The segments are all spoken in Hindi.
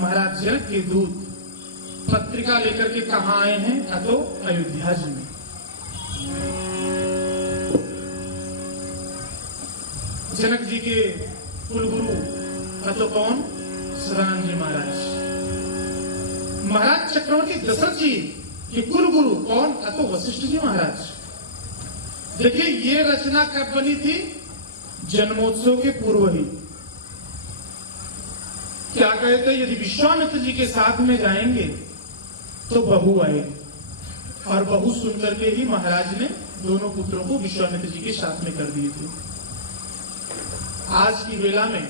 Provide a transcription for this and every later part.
महाराज जनक के दूत पत्रिका लेकर के कहाँ आए हैं? अतो अयोध्या जी में। जनक जी के कुलगुरु अतो कौन? सदानंद जी महाराज। महाराज चक्रवर्ती दशरथ जी के कुलगुरु कौन? अतो वशिष्ठ जी महाराज। देखिए ये रचना कब बनी थी? जन्मोत्सव के पूर्व ही। क्या कहते, यदि विश्वामित्र जी के साथ में जाएंगे तो बहू आएगी, और बहू सुनकर के ही महाराज ने दोनों पुत्रों को विश्वामित्र जी के साथ में कर दिए थे। आज की वेला में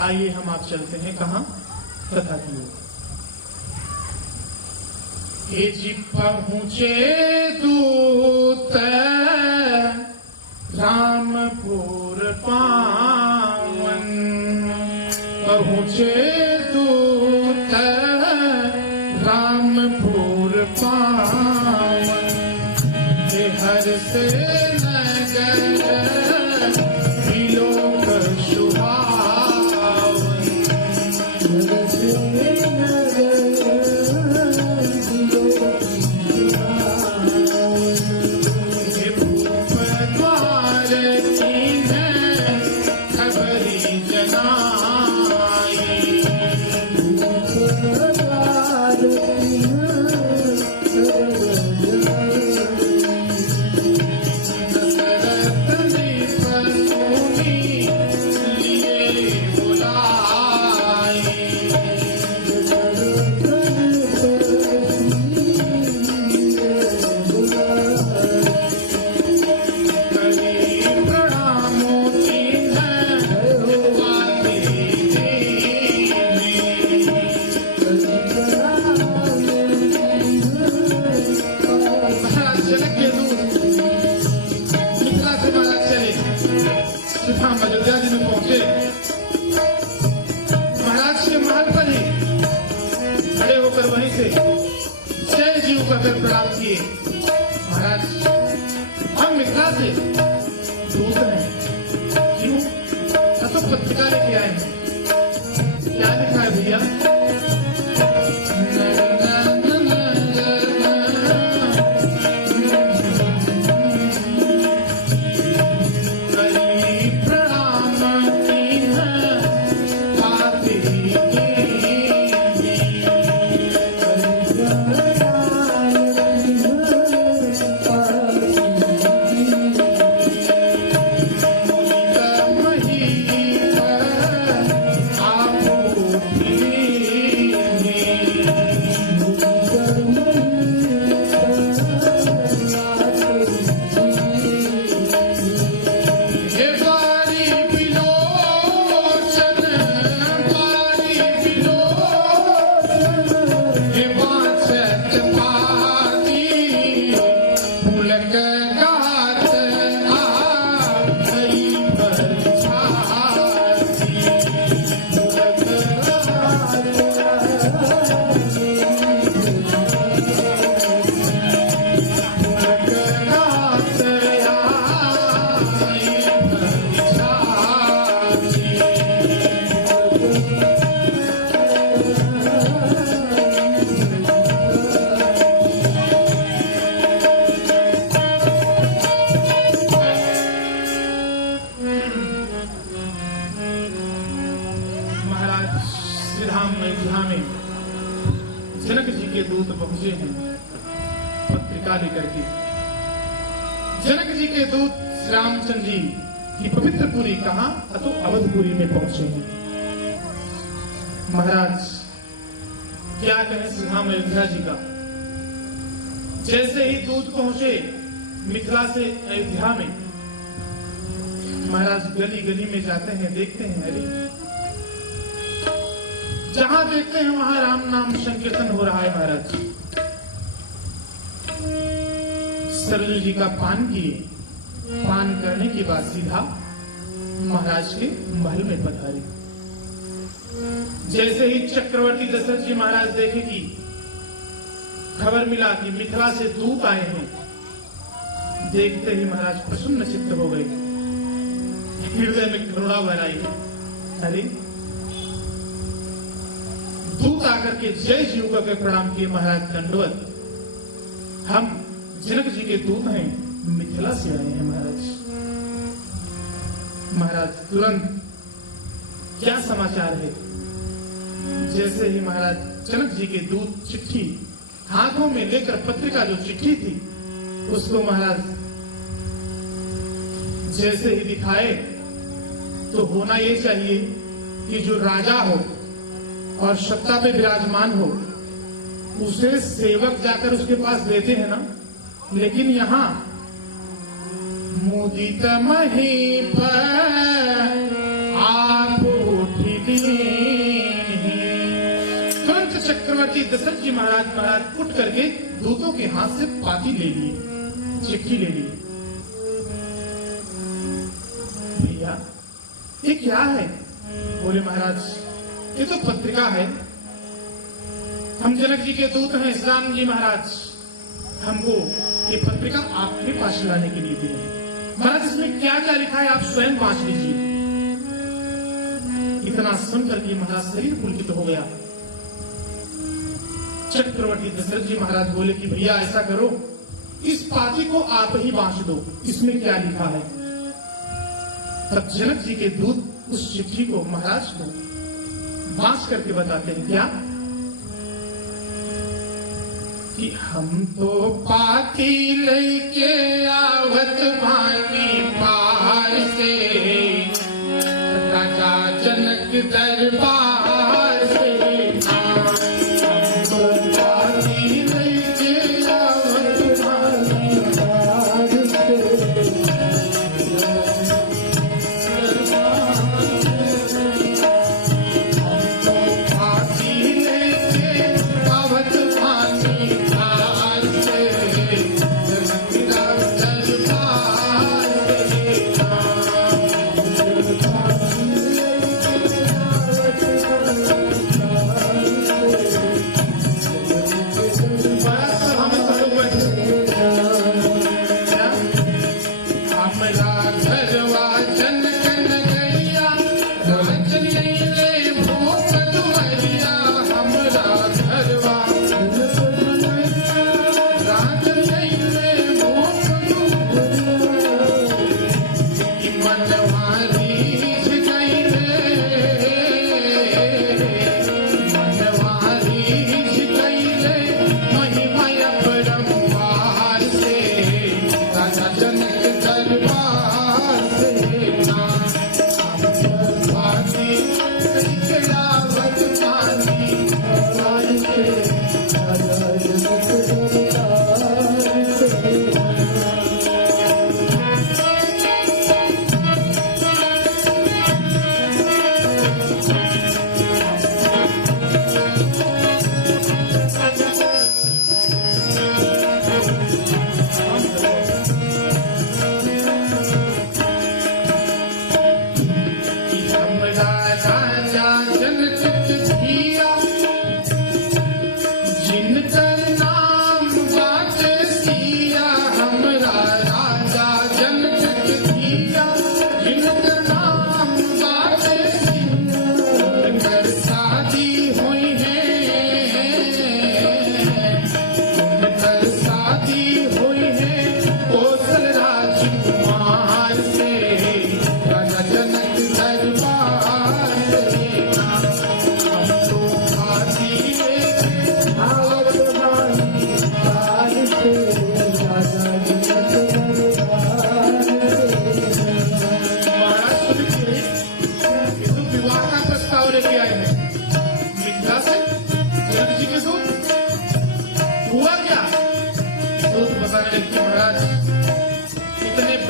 आइए हम आप चलते हैं कहां? कथा की ओर। ये जी पहुंचे दूत रामपुर पावन, पहुंचे दूत रामपुर पावन, हर से नगर विलोक सुहावन, प्रणाम किए। महाराज हम मिथिला से दूत हैं। क्यों? तो पत्रिका लेके आए हैं। क्या लिखा है भैया? जनक जी के दूत पहुंचे हैं पत्रिका लेकर के। जनक जी के दूत श्री रामचंद्र जी की पवित्रपुरी कहां? अतो अवधपुरी में पहुंचे हैं। महाराज क्या कहें श्री राम अयोध्या जी का। जैसे ही दूत पहुंचे मिथिला से अयोध्या में, महाराज गली गली में जाते हैं, देखते हैं अरे जहां देखते हैं वहां राम नाम संकीर्तन हो रहा है। महाराज सरयू जी का पान किए, पान करने के बाद सीधा महाराज के महल में पधारे। जैसे ही चक्रवर्ती दशरथ जी महाराज देखे कि खबर मिला कि मिथिला से दूत आए हैं, देखते ही महाराज प्रसन्न चित्त हो गए, हृदय में करुणा भर आई। अरे दूत आकर के जय जीव का प्रणाम किए। महाराज दंडवत, हम जनक जी के दूत हैं, मिथिला से आए हैं महाराज। महाराज तुरंत क्या समाचार है? जैसे ही महाराज जनक जी के दूत चिट्ठी हाथों में लेकर, पत्रिका जो चिट्ठी थी उसको महाराज जैसे ही दिखाए, तो होना ये चाहिए कि जो राजा हो और सत्ता पे विराजमान हो उसे सेवक जाकर उसके पास देते हैं ना, लेकिन यहां मुदित महीप आप उठी तुरंत चक्रवर्ती दशरथ जी महाराज उठ करके दूतों के हाथ से पाती ले लिए, चिट्ठी ले ली। भैया ये क्या है? बोले महाराज ये तो पत्रिका है, हम जनक जी के दूत हैं राम जी महाराज, हमको ये पत्रिका आपके पास लाने के लिए दी है। महाराज इसमें क्या क्या लिखा है आप स्वयं वांच लीजिए। इतना सुनकर के महाराज शरीर पुलकित हो गया। चक्रवर्ती दशरथ जी महाराज बोले कि भैया ऐसा करो, इस पाती को आप ही वांच दो, इसमें क्या लिखा है। तब जनक जी के दूत उस चिट्ठी को महाराज को वांच करके बताते हैं क्या कि हम तो पाती लेके आवत भानी पार से, राजा जनक दरबार से। हम तो पाती लेके आवत भानी पार से, पाती लेके आवत भानी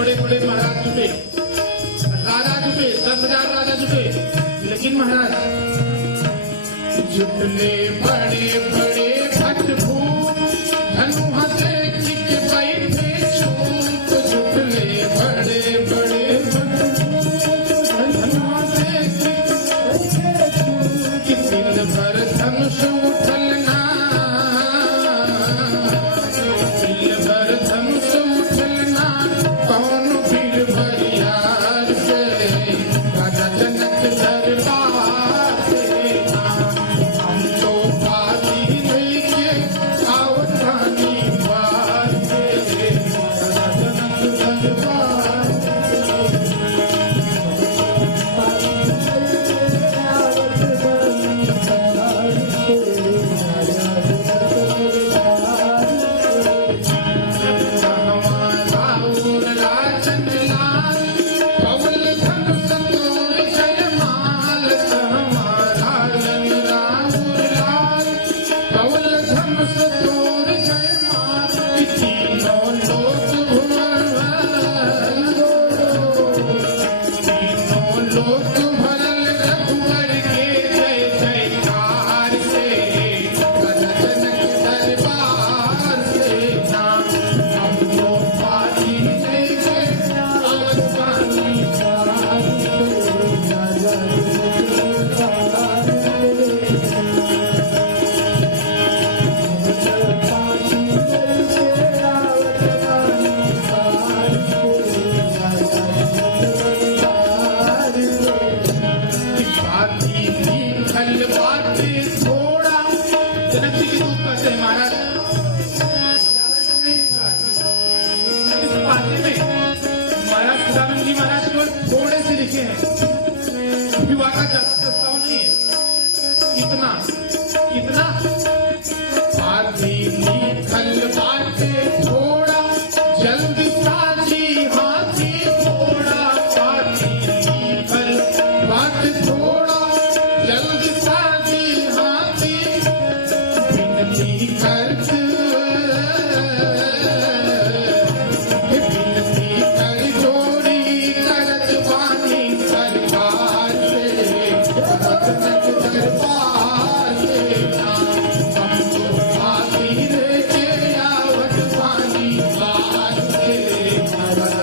बड़े बड़े महाराज जुटे, राजा जुटे, 10,000 राजा जुटे, लेकिन महाराज जुटले बड़े बड़े भट भूप, धनु हथे के बैठे चूप। जुटले बड़े बड़े भट भूप, धनु हथे कि दिन भर धनुष उठलना, दिन भर धनुष उठलना कौन भीड़ भरियार से, राजा जनक दरबार से। हम तो बाटे थोड़ा। जनक जी के दूत कहते हैं महाराज इस पाते में महाराज सदानंद जी महाराज केवल थोड़े से लिखे हैं, विवाह का प्रस्ताव नहीं है। इतना इतना आधी लिखल बाटे थोड़ा, जल्दी साजी हाथी थोड़ा। आधी लिखल बाटे थोड़ा, जल्दी साजी हाथी। विनती करत जोड़ी करत बानी सरकार से, जनक दरबार से ना हमको पाती लेके आवत बानी बाहर से।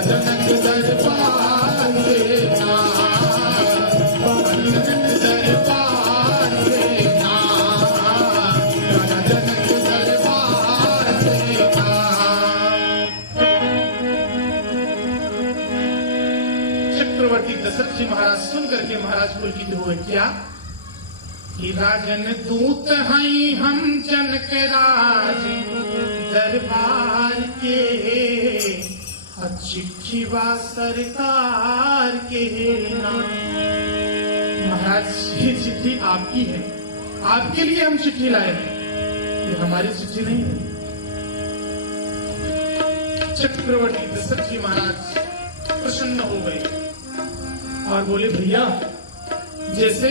जनक दरबार से ना, जनक दरबार से ना, जनक दरबार से ना। चक्रवर्ती दशरथ जी महाराज सुन करके महाराज पुलकित हुए। क्या कि राजन दूत हैं हम जनक राज दरबार के, चिट्ठी बा सरकार के नाम। महाराज ये चिट्ठी आपकी है, आपके लिए हम चिट्ठी लाए हैं, ये हमारी चिट्ठी नहीं है। चक्रवर्ती दशरथ जी महाराज प्रसन्न हो गए और बोले भैया जैसे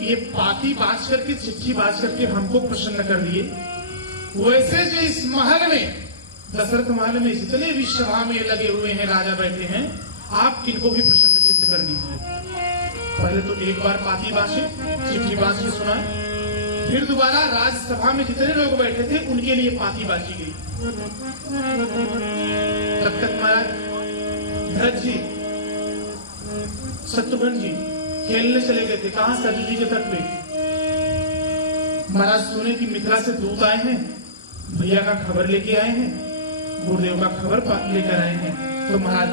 ये पाती बाज करके चिट्ठी बाज करके हमको प्रसन्न कर दिए, वैसे जो इस महल में दशरथ महल में जितने भी सभा में लगे हुए हैं राजा बैठे हैं, आप इनको भी प्रसन्न चित्त कर दीजिए। पहले तो एक बार पाती बाजे चिट्ठी बाज के सुनाए, फिर दोबारा राज्यसभा में जितने लोग बैठे थे उनके लिए पाती बाजी गई। तब तक महाराज भरत जी शत्रुघ्न जी खेलने चले गए थे। कहां? सरजू जी के तट पे। महाराज सुने कि मिथिला से दूत आए हैं, भैया का खबर लेके आए हैं, गुरुदेव का खबर लेकर आए हैं। तो महाराज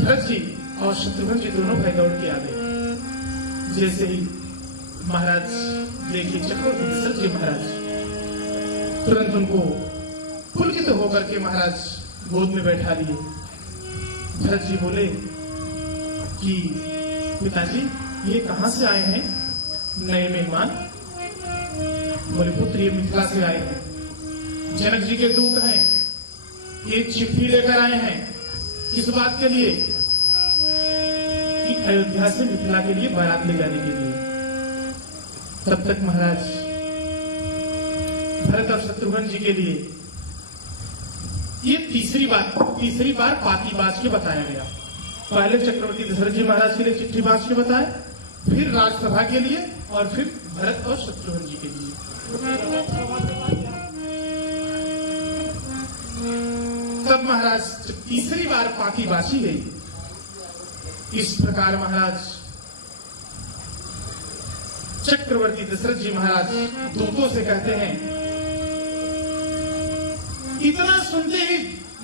भरत जी और शत्रुघ्न जी दोनों भाई दौड़ के आ गए। जैसे ही महाराज देखिए चक्रवर्ती दशरथ जी महाराज तुरंत उनको पुलकित होकर के महाराज गोद में बैठा लिए। भरत जी बोले कि पिताजी ये कहां से आए हैं नए मेहमान? बोले पुत्र ये मिथिला से आए हैं, जनक जी के दूत हैं, ये चिट्ठी लेकर आए हैं। किस बात के लिए? कि अयोध्या से मिथिला के लिए बारात ले जाने के लिए। तब तक महाराज भरत और शत्रुघ्न जी के लिए ये तीसरी बार पाती बाज के बताया गया। पहले चक्रवर्ती दशरथ जी महाराज के लिए चिट्ठी बाज के बताए, फिर राज्यसभा के लिए और फिर भरत और शत्रुघ्न जी के लिए। तब महाराज तीसरी बार पाती बाजी गई। इस प्रकार महाराज चक्रवर्ती दशरथ जी महाराज दूतों से कहते हैं। इतना सुनते ही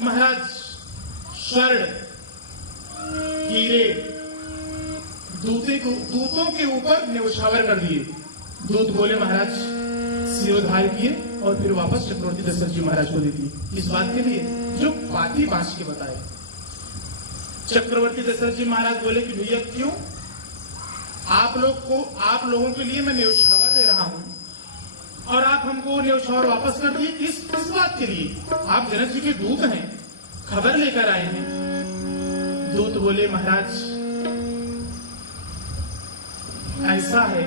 महाराज स्वर्ण हीरे दूतों के ऊपर न्यौछावर कर दिए। दूत बोले महाराज सिरोधार किए और फिर वापस चक्रवर्ती दशरथ जी महाराज को दे दिए। इस बात के लिए जो पाती बाज के बताए। चक्रवर्ती दशरथ जी महाराज बोले कि भैया क्यों? आप लोगों के लिए मैं न्यौछावर दे रहा हूं और आप हमको न्यौछावर वापस कर दिए। किस बात के लिए? आप जनक जी के दूत हैं, खबर लेकर आए हैं। दूत बोले महाराज ऐसा है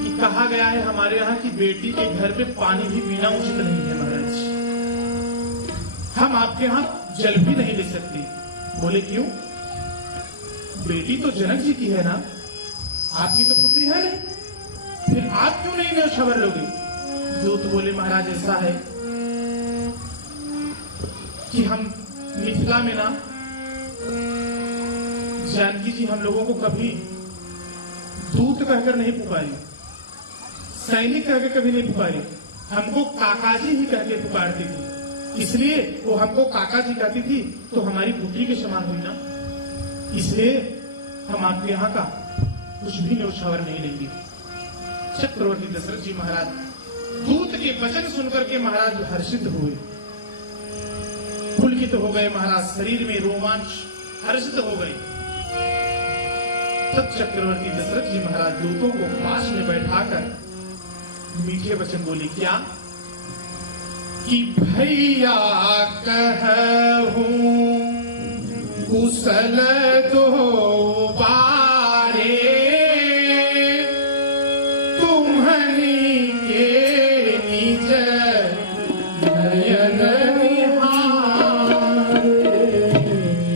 कि कहा गया है हमारे यहाँ की बेटी के घर पे पानी भी पीना उचित नहीं है महाराज, हम आपके यहाँ जल भी नहीं ले सकते। बोले क्यों? बेटी तो जनक जी की है ना, आपकी तो पुत्री है नहीं, फिर आप क्यों नहीं न्यौछावर लोगे? दूत बोले महाराज ऐसा है कि हम मिथिला में ना जानकी जी हम लोगों को कभी दूत कहकर नहीं पुकारी, सैनिक कहकर कभी नहीं पुकारी, हमको काका जी ही कहकर पुकारती थी। इसलिए वो हमको काका जी कहती थी तो हमारी पुत्री के समान हुई ना, इसलिए हम आपके यहाँ का कुछ भी न्यौछावर नहीं लेंगे। चक्रवर्ती दशरथ जी महाराज दूत के वचन सुनकर के महाराज हर्षित हुए, पुलकित हो गए महाराज, शरीर में रोमांच हर्षित हो गए। तब चक्रवर्ती दशरथ जी महाराज दूतों को पास में बैठाकर मीठे वचन बोले, क्या कि भैया कहूं कुशल दो बारे, तुम्हनी के निज नयन निहारे।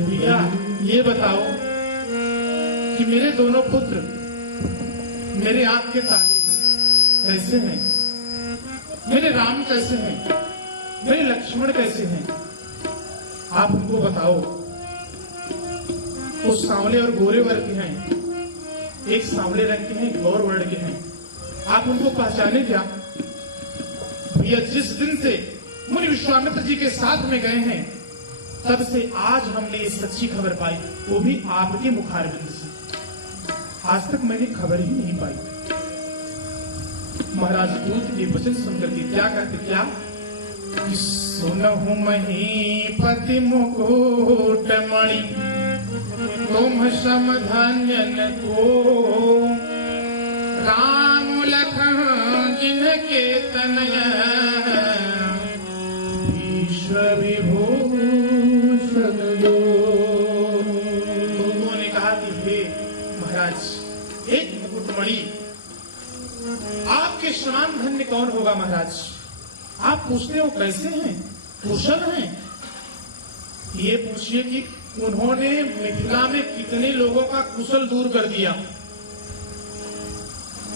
भैया ये बताओ कि मेरे दोनों पुत्र, मेरे आंख के तारे कैसे हैं, मेरे राम कैसे हैं, मेरे लक्ष्मण कैसे हैं, आप हमको बताओ। वो सांवले और गोरे वर्ग के हैं, एक सांवले रंग के हैं, एक गौर वर्ण के हैं, आप उनको पहचाने क्या? भैया जिस दिन से मुनि विश्वामित्र जी के साथ में गए हैं, तब से आज हमने ये सच्ची खबर पाई, वो भी आपके मुखारबिंद से। आज तक मैंने खबर ही नहीं पाई। महाराज दूत के वचन सुनकर के क्या कहते, क्या सुनहु महीपति मुकुट मणि, तुम सम धन्यन को, राम लखन जिनके तनय, विश्व विभूषण दो। उन्होंने कहा कि हे महाराज, एक मुकुटमणि, आपके समान धन्य कौन होगा महाराज? आप पूछते हो कैसे हैं, कुशल हैं? ये पूछिए कि उन्होंने मिथिला में कितने लोगों का कुशल दूर कर दिया।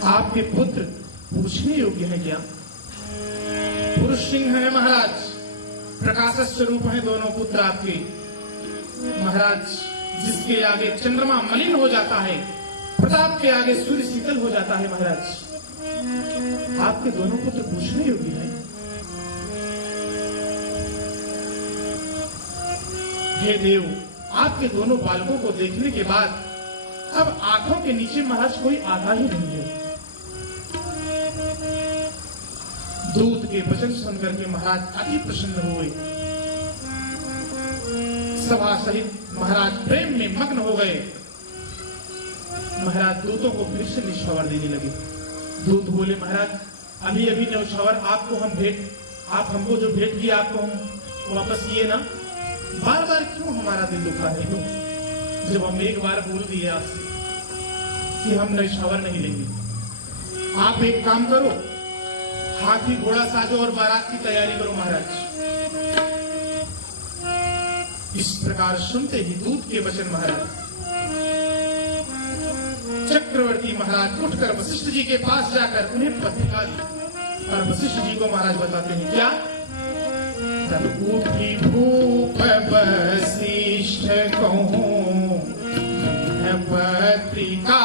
आपके पुत्र पूछने योग्य है क्या? पुरुष सिंह है महाराज, प्रकाश स्वरूप है दोनों पुत्र आपके महाराज। जिसके आगे चंद्रमा मलिन हो जाता है, प्रताप के आगे सूर्य शीतल हो जाता है महाराज। आपके दोनों पुत्र पूछने योग्य हैं। हे देव, आपके दोनों बालकों को देखने के बाद अब आंखों के नीचे महाराज कोई आता ही नहीं है। दूत के वचन सुनकर के महाराज अति प्रसन्न हुए। सभा सहित महाराज प्रेम में मग्न हो गए। महाराज दूतों को फिर से निछावर देने लगे। दूत बोले, महाराज अभी अभी न्यौछावर आपको हम भेंट, आप हमको जो भेंट किया आपको हम वापस किए ना, बार बार क्यों हमारा दिल दुखा है? क्यों? जब हम एक बार बोल दिए आपसे कि हम न्यौछावर नहीं लेंगे, आप एक काम करो, हाथी घोड़ा साजो और बारात की तैयारी करो महाराज। इस प्रकार सुनते ही दूत के वचन महाराज चक्रवर्ती महाराज उठकर वशिष्ठ जी के पास जाकर उन्हें पत्रिका दी और वशिष्ठ जी को महाराज बताते हैं क्या? तब उठी भूप वशिष्ठ कहूं पत्रिका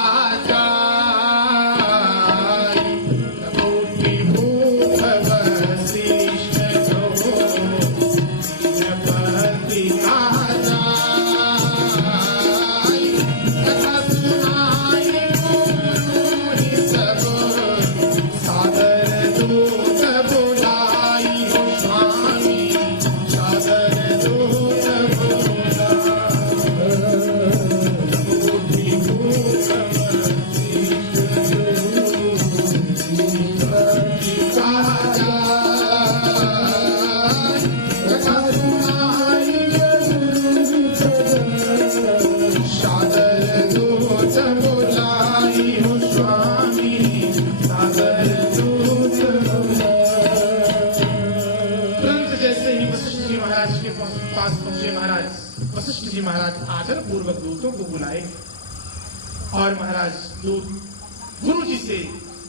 वशिष्ठ जी महाराज आदर पूर्वक दूतों को बुलाए और महाराज दूत गुरु जी से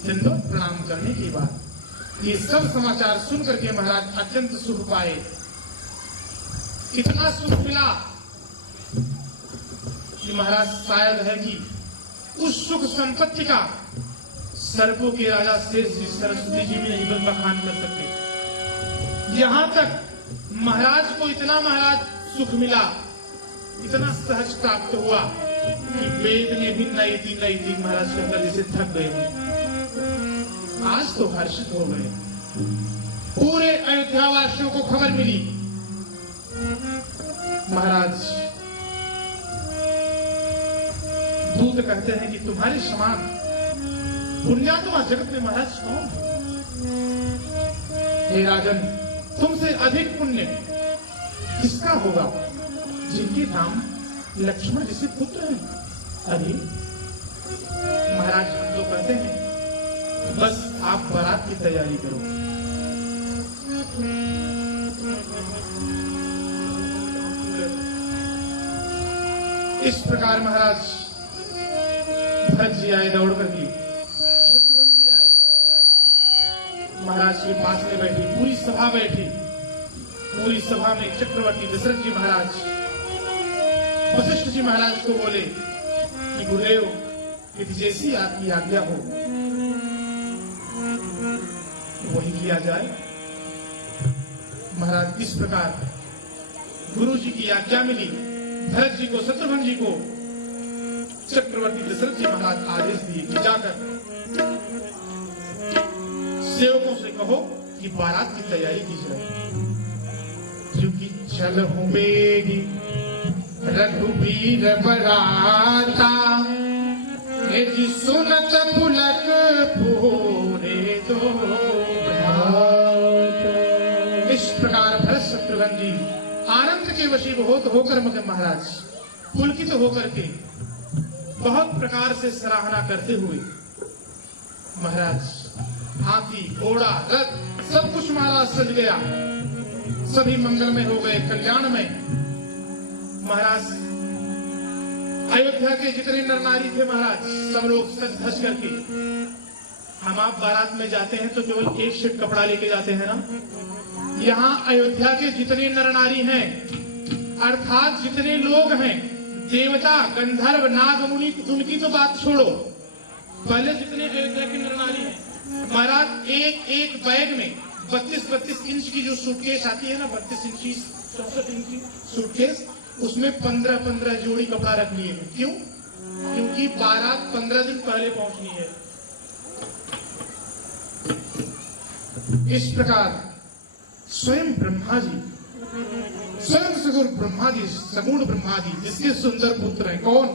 दंडवत प्रणाम करने के बाद ये सब समाचार सुनकर के महाराज अत्यंत सुख पाए। इतना सुख मिला कि महाराज शायद है कि उस सुख संपत्ति का सर्पों के राजा शेष जी सरस्वती जी भी नहीं बखान कर सकते। यहां तक महाराज को इतना महाराज सुख मिला, इतना सहज प्राप्त हुआ कि वेद ने भी नई थी महाराज के अंदर जैसे थक गए। महाराज तो हर्षित हो गए। पूरे अयोध्या वासियों को खबर मिली, महाराज दूत कहते हैं कि तुम्हारे समान पुण्यात्मा जगत में महाराज कौन है? हे राजन, तुमसे अधिक पुण्य किसका होगा जिनके नाम लक्ष्मण जैसे पुत्र हैं? अरे महाराज, हम तो कहते हैं बस आप बारात की तैयारी करो। इस प्रकार महाराज भरत जी आए दौड़ करके, शत्रुघ्न जी आए, महाराज के पास में बैठी, पूरी सभा बैठी। पूरी सभा में चक्रवर्ती दशरथ जी महाराज वशिष्ठ जी महाराज को बोले कि गुरुदेव, यदि जैसी आपकी आज्ञा हो वही किया जाए। महाराज इस प्रकार गुरु जी की आज्ञा मिली। भरत जी को, शत्रुघ्न जी को चक्रवर्ती दशरथ जी महाराज आदेश दिए कि जाकर सेवकों से कहो कि बारात की तैयारी की जाए, क्योंकि चलहु बेगी रघुबीर बराता, यदि सुनत पुलक पूरे दो। इस प्रकार भरत शत्रुघ्न जी आनंद के वशीभूत होकर महाराज पुलकित होकर के बहुत प्रकार से सराहना करते हुए महाराज हाथी, घोड़ा, रथ सब कुछ महाराज सज गया। सभी मंगलमय हो गए, कल्याण में। महाराज अयोध्या के जितने नर नारी थे महाराज सब लोग सज धज करके, हम आप बारात में जाते हैं तो केवल एक सेट कपड़ा लेके जाते हैं ना। यहाँ अयोध्या के जितने नर नारी हैं, अर्थात जितने लोग हैं, देवता, गंधर्व, नाग, मुनि, उनकी तो बात छोड़ो, पहले जितने अयोध्या के नर नारी हैं महाराज, एक एक बैग में 32-32 इंच की जो सूटकेस आती है ना, 32 इंची 64 इंच की सूटकेस, उसमें 15-15 जोड़ी कपड़ा रख लिए हैं। क्यों? क्योंकि बारात 15 दिन पहले पहुंचनी है। इस प्रकार स्वयं ब्रह्मा जी, स्वयं सगुण ब्रह्मा जी, सगुण ब्रह्मा जी जिसके सुंदर पुत्र हैं, कौन?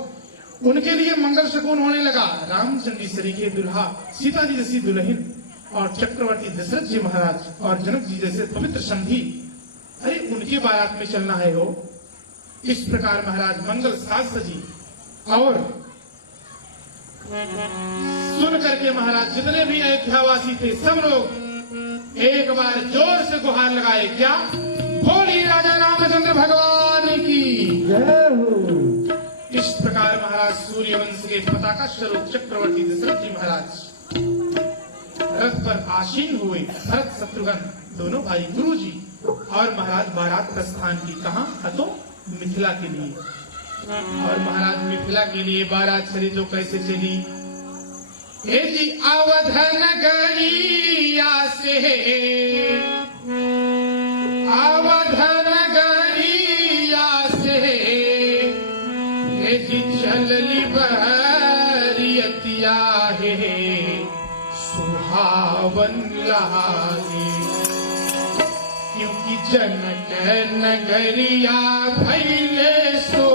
उनके लिए मंगल शकुन होने लगा। रामचंद्र जी के दुल्हा, सीता जी जैसी दुल्हन, और चक्रवर्ती दशरथ जी महाराज और जनक जी जैसे पवित्र संधि, अरे उनकी बारात में चलना है हो। इस प्रकार महाराज मंगल साज सजी, और सुन करके महाराज जितने भी अयोध्यावासी थे सब लोग एक बार जोर से गुहार लगाए, क्या? बोली राजा रामचंद्र भगवान की जय हो। इस प्रकार महाराज सूर्यवंश के पताका स्वरूप चक्रवर्ती दशरथ जी महाराज रथ पर आसीन हुए। भरत शत्रुघ्न दोनों भाई, गुरु जी और महाराज बारात प्रस्थान की। कहाँ? तो मिथिला के लिए। और महाराज मिथिला के लिए बारात चली तो कैसे चली? हे जी अवध नगरिया से, अवध नगरिया से, हे जी चलली बहरियतिया है, सुहावन लागे, क्योंकि जनक नगरिया भैले सो